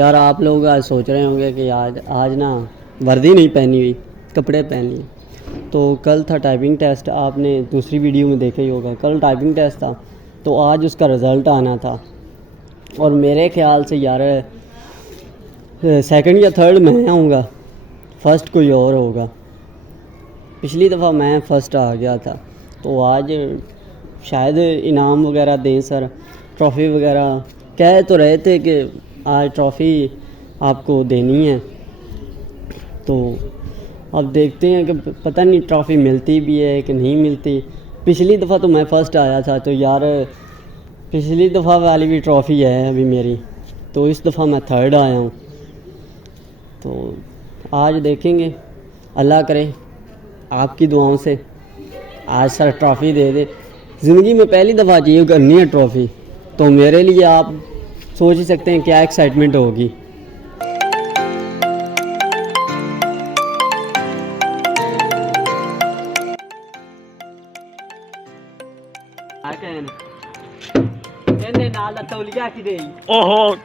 यार आप लोग आज सोच रहे होंगे कि आज आज ना वर्दी नहीं पहनी हुई, कपड़े पहनी। तो कल था टाइपिंग टेस्ट, आपने दूसरी वीडियो में देखा ही होगा। कल टाइपिंग टेस्ट था तो आज उसका रिज़ल्ट आना था और मेरे ख्याल से यार सेकंड या थर्ड मैं आऊँगा, फ़र्स्ट कोई और होगा। पिछली दफ़ा मैं फ़र्स्ट आ गया था तो आज शायद इनाम वगैरह दें सर, ट्रॉफ़ी वगैरह। कह तो रहे थे कि आज ट्रॉफ़ी आपको देनी है, तो अब देखते हैं कि पता नहीं ट्रॉफ़ी मिलती भी है कि नहीं मिलती। पिछली दफ़ा तो मैं फ़र्स्ट आया था तो यार पिछली दफ़ा वाली भी ट्रॉफ़ी है अभी मेरी, तो इस दफ़ा मैं थर्ड आया हूँ। तो आज देखेंगे, अल्लाह करे आपकी दुआओं से आज सर ट्रॉफ़ी दे दे। ज़िंदगी में पहली दफ़ा अचीव करनी है ट्रॉफ़ी, तो मेरे लिए आप सोच ही सकते हैं क्या एक्साइटमेंट होगी। ओहो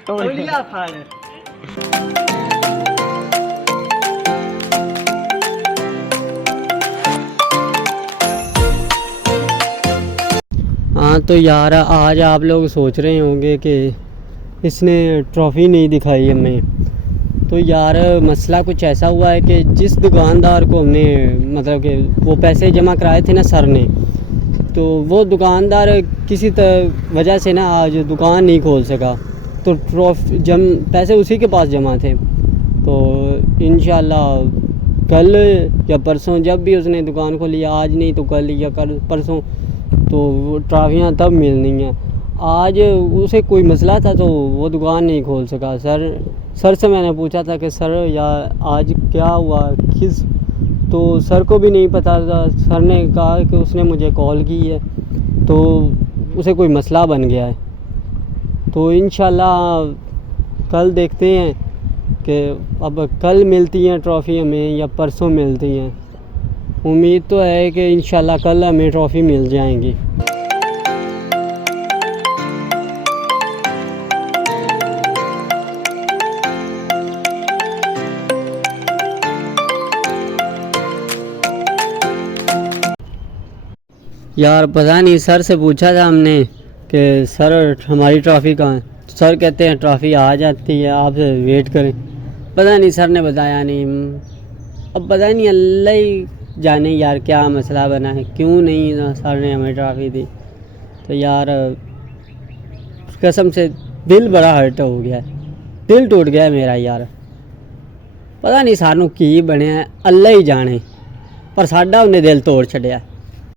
हाँ तो यार आज आप लोग सोच रहे होंगे कि इसने ट्रॉफ़ी नहीं दिखाई हमें। तो यार मसला कुछ ऐसा हुआ है कि जिस दुकानदार को हमने मतलब कि वो पैसे जमा कराए थे ना सर ने, तो वो दुकानदार किसी वजह से ना आज दुकान नहीं खोल सका, तो ट्रॉफ़ी पैसे उसी के पास जमा थे। तो इंशाल्लाह कल या परसों जब भी उसने दुकान खोली, आज नहीं तो कल या कल परसों, तो वो ट्रॉफियाँ तब मिलनी हैं। आज उसे कोई मसला था तो वो दुकान नहीं खोल सका। सर से मैंने पूछा था कि सर यार आज क्या हुआ किस, तो सर को भी नहीं पता था। सर ने कहा कि उसने मुझे कॉल की है तो उसे कोई मसला बन गया है। तो इंशाल्लाह कल देखते हैं कि अब कल मिलती हैं ट्रॉफ़ी हमें या परसों मिलती हैं। उम्मीद तो है कि इंशाल्लाह कल हमें ट्रॉफ़ी मिल जाएंगी। यार पता नहीं, सर से पूछा था हमने कि सर हमारी ट्रॉफ़ी कहाँ है, तो सर कहते हैं ट्रॉफ़ी आ जाती है, आप वेट करें। पता नहीं सर ने बताया नहीं, अब पता नहीं अल्लाह ही जाने यार क्या मसला बना है, क्यों नहीं सर ने हमें ट्रॉफ़ी दी। तो यार कसम से दिल बड़ा हर्ट हो गया है, दिल टूट गया है मेरा यार। पता नहीं सानू की बने अल्लाह ही जाने, पर साडा उन्हें दिल तोड़ छड़िया।